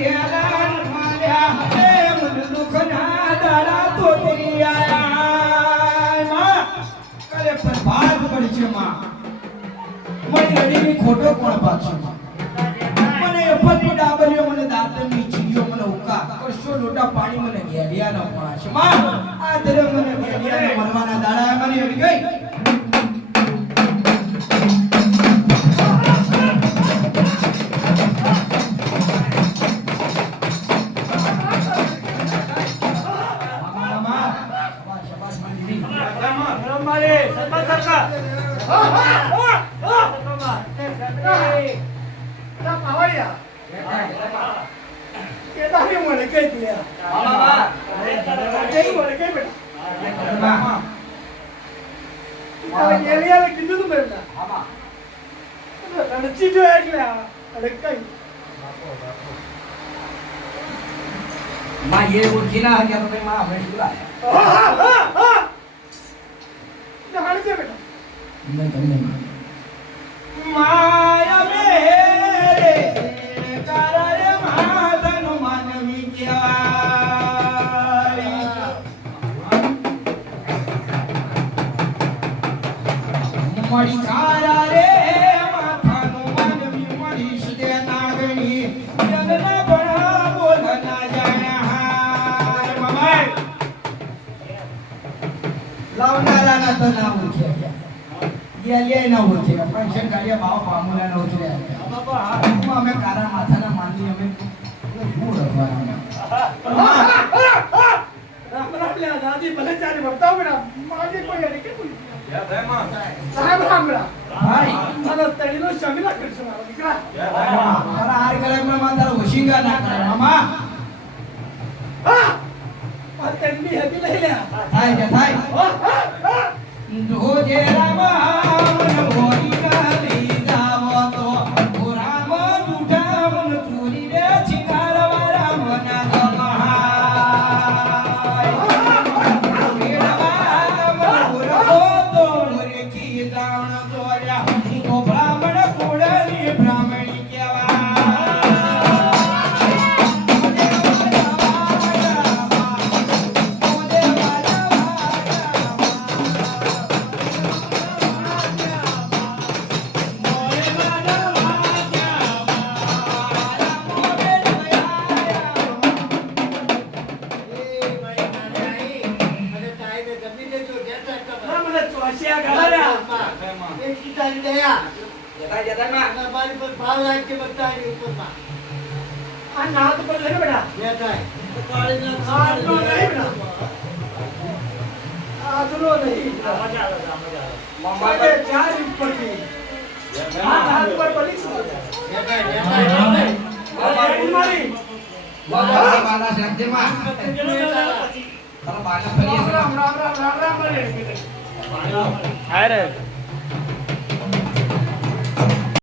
કેરાન માર્યા હે મન દુખના દાડા તોતરી આયા માં કરે પર ભાગ પડશે માં મને અડીની ખોટો કોણ પાછો મને અફરની ડાબરીઓ મને દાંતની ચીડીઓ મને ઉકા કરશો લોટા પાણી મને ઘેડિયા ન પાછ માં આ ધરે મને ઘેડિયા મરવાના દાડા મને અડી ગઈ माँ ये उठीना है क्या तुम्हें माँ हमें शुरा है मैं तुमने माया मेरे कारण माधन मानवी क्या मड़ी कारा रे माथानो मानवी मड़ी सुदे नागणी जगना बड़ा बोलना जाया हाय मामा लावणारा ना तो ना उठे गेले ना उठे फंक्शन कार्य भाव पामुला ना उठे बाबा हमें कारा माथा ना मानली हमें भूल रखवाना राम राम ले दादी भले चारी बताओ बेटा मागे कोई अरे के कोई या जय मां साहेब राम राम भाई मला तडीनो शमीला करशो मारा दिकरा मारा हार कलक में मांदारा वशिंगा ना करे मामा आ तडनी हदी ले ले थाय के थाय जो जे राम मन होई ना ली जावो तो राम झूठा मन चोरी रे छिकारवा राम ना अरे